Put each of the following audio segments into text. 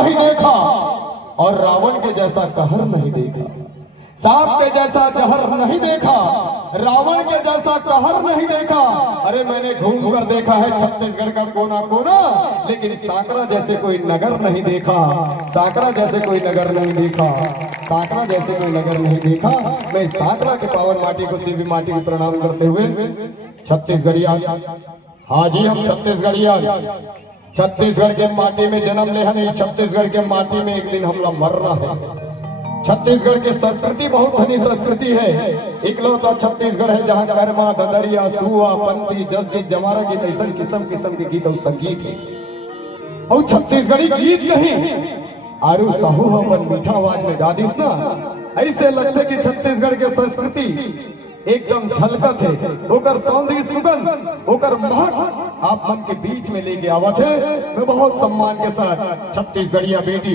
नहीं देखा और रावण के जैसा कहर नहीं देखा, सांप के जैसा जहर नहीं देखा, रावण के जैसा कहर नहीं देखा। अरे मैंने घूम कर देखा है छत्तीसगढ़ का कोना कोना, लेकिन साकरा जैसे कोई नगर नहीं देखा, साकरा जैसे कोई नगर नहीं देखा, साकरा जैसे कोई नगर नहीं देखा। मैं साकरा के पावन माटी को, दिव्य माटी को प्रणाम करते हुए छत्तीसगढ़िया, हाँ जी हम छत्तीसगढ़िया, छत्तीसगढ़ के माटी में जन्म ले नहीं, छत्तीसगढ़ के माटी में एक दिन हमला मरना है। छत्तीसगढ़ की संस्कृति बहुत धनी संस्कृति है। इकलौता छत्तीसगढ़ है जहाँ कर्मा, ददरिया, सुआ, पंती, जस गीत, जमारा गीत, ऐसा किस्म किस्म के गीत और संगीत है। और छत्तीसगढ़ी गीत कहीं आरू साहू अपन मीठा आवाज में गा दिस ना, ऐसे लगते कि छत्तीसगढ़ के संस्कृति एकदम झलकत है, होकर सौंदर्य सुगंध होकर महक आप मन के बीच में लेके आवत है। मैं बहुत सम्मान के साथ छत्तीसगढ़िया बेटी,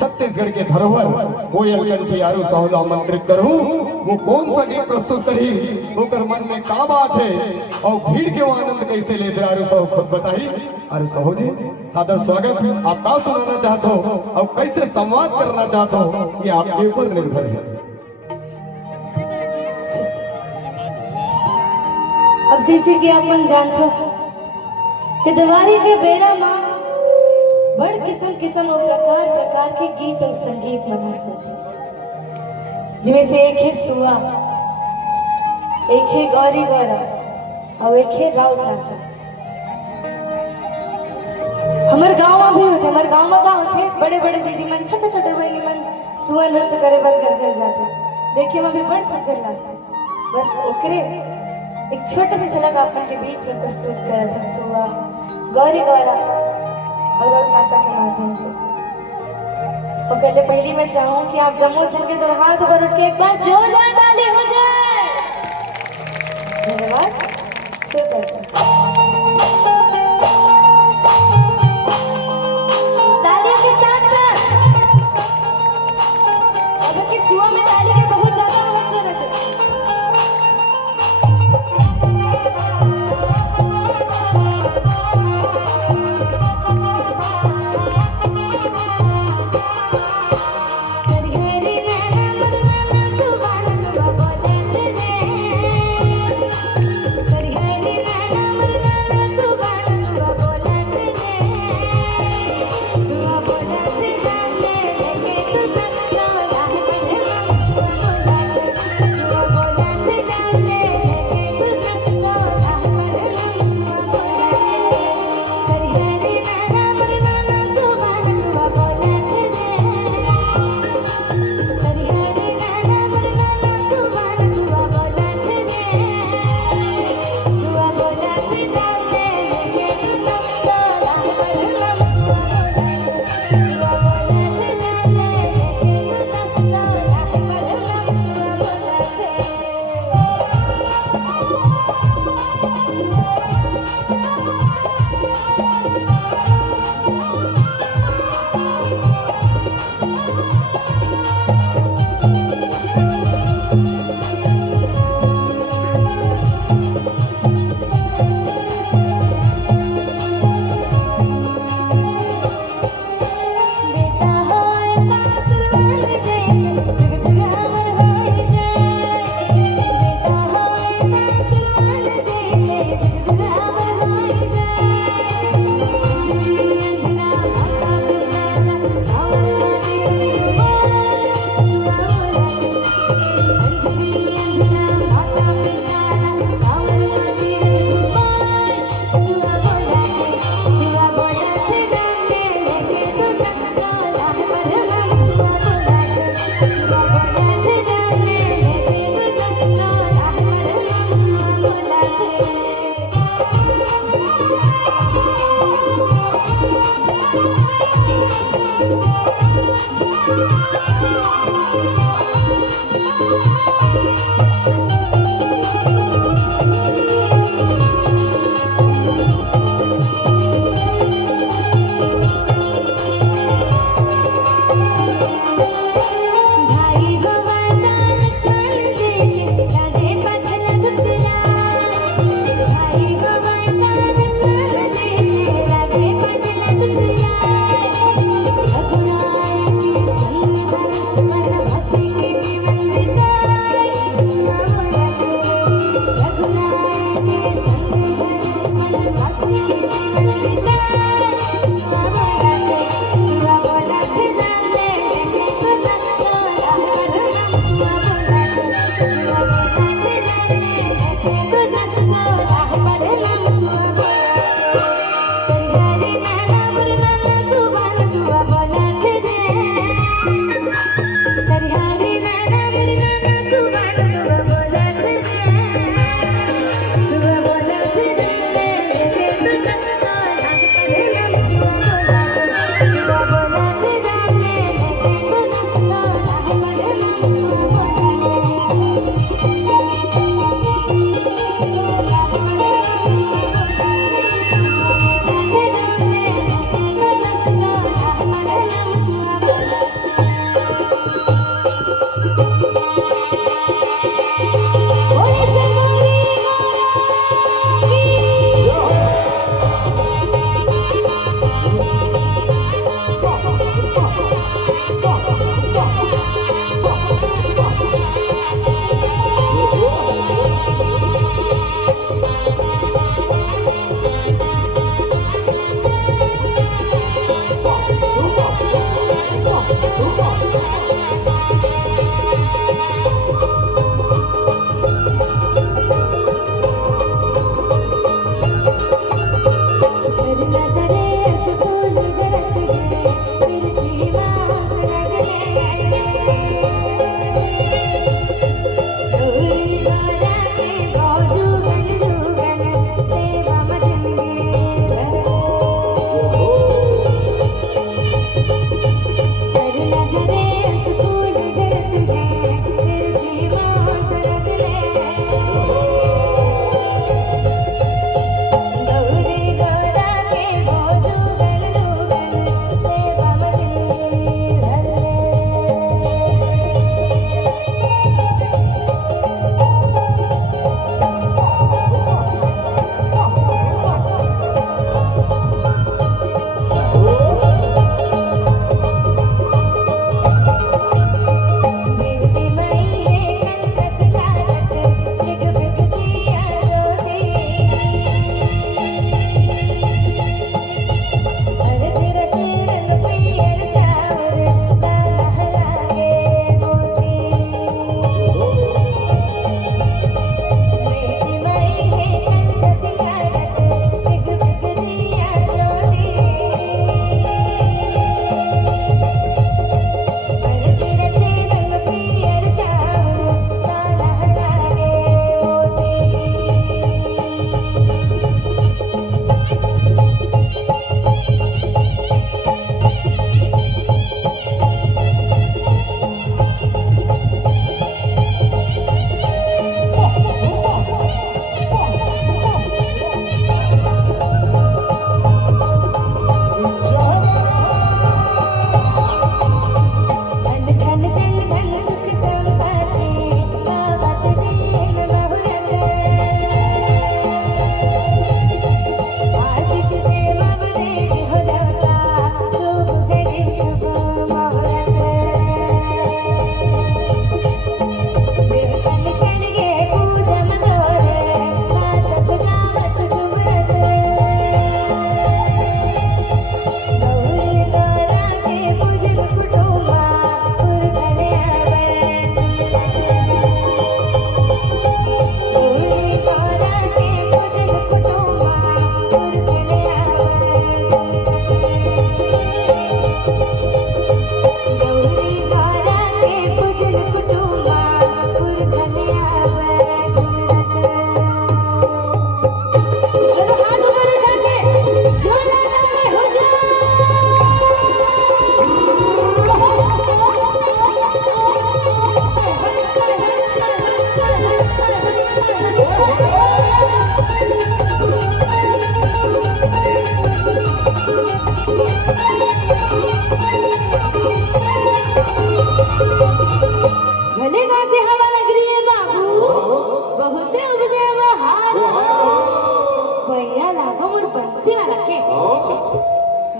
छत्तीसगढ़ के धरोहर कोयल कंठी आरू साहू आमंत्रित करूं। वो कौन सा गीत प्रस्तुत करी, होकर मन में क्या बात है और भीड़ के आनंद कैसे लेते आरू साहू खुद बताइए। आरू साहू जी सादर स्वागत, आप क्या सुनाना चाहते हो और कैसे संवाद करना चाहते हो ये आपके ऊपर निर्भर है। अब जैसे कि आप मन जानते हो कि दिवाली के बेरा माँ बड़ किस्म किस्म और प्रकार प्रकार के गीत और संगीत मना चलते, जिनमें से एक है सुआ, एक है गौरी गौरा और एक है राउत नाचा। हमारे गांव में भी होते, हमारे गांव में क्या होते, बड़े बड़े दीदी मन, छोटे छोटे बहनी मन सुआ नृत्य करे बर घर जाते, देखिए वहां भी बड़ सुंदर लगते। बस ओकरे एक छोटे से झलक आप के बीच में प्रस्तुत करा था सुआ, गौरी गौरा और राउत नाचा के माध्यम से। और पहली मैं चाहूँ कि आप जम्मू जन के दर हाथ पर उठ के एक बार जोरदार ताली हो जाए। धन्यवाद, शुरू करते हैं। तालियों के साथ साथ अगर कि सुआ में ताली के बहुत ज्यादा महत्व रहते हैं। Hari hari nana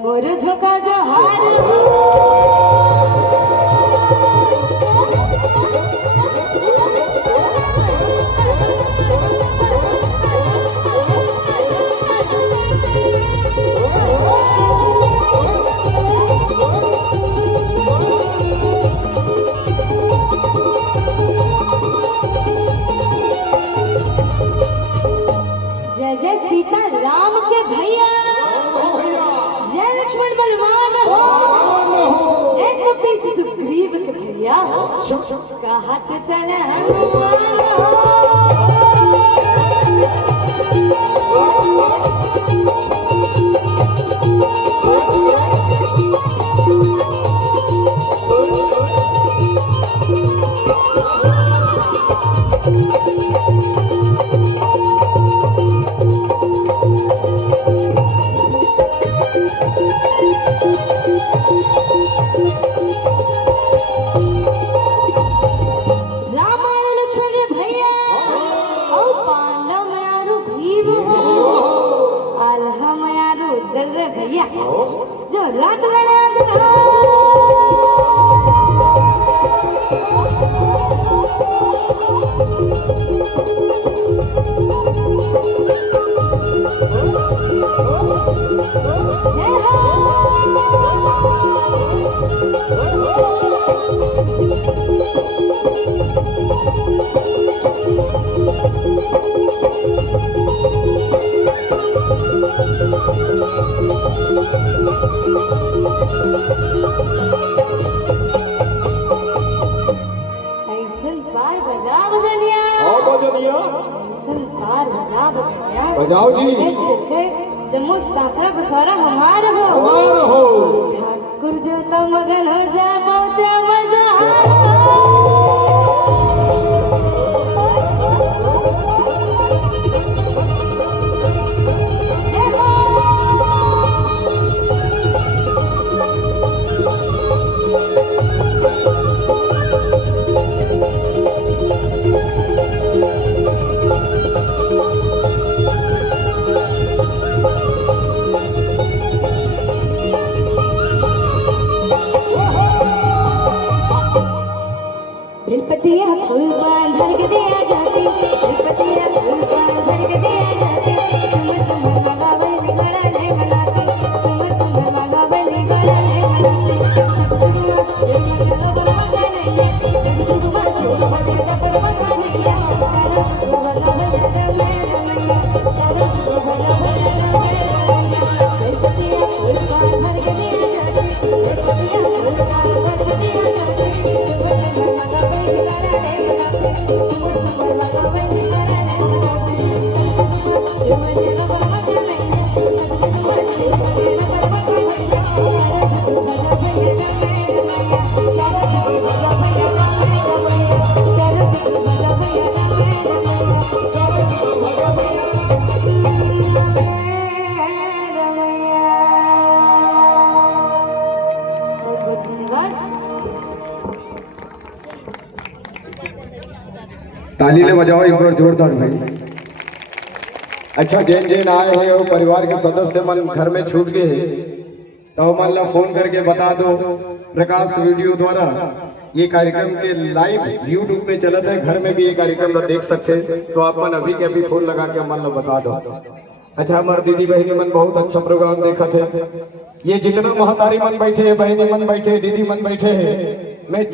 मोर झोंका जो हार जय जय सीता राम के भैया, जय लक्ष्मण बलवान हो, जय कपी सुग्रीव के भैया, कहत चले हनुमान भैया जो रात लड़ा दो बजाओ जी। जम्मू साखरा बछौरा हमार हो ठाकुर देवता मगन हो जा पहुंचा ताली ले बजाओ एक बार जोरदार भाई। अच्छा जिन जिन आए हैं वो परिवार के सदस्य मन घर में छूट गए हैं तो मान लो फोन करके बता दो। प्रकाश वीडियो द्वारा ये कार्यक्रम के लाइव यूट्यूब पे चलत है, घर में भी ये कार्यक्रम देख सकते हैं, तो आप मन अभी के अभी फोन लगा के मान लो बता दो। अच्छा हमारे दीदी बहनी मन बहुत अच्छा प्रोग्राम देखा थे। ये जितना महतारी मन बैठे, बहनी मन बैठे, दीदी मन बैठे हैं, मैं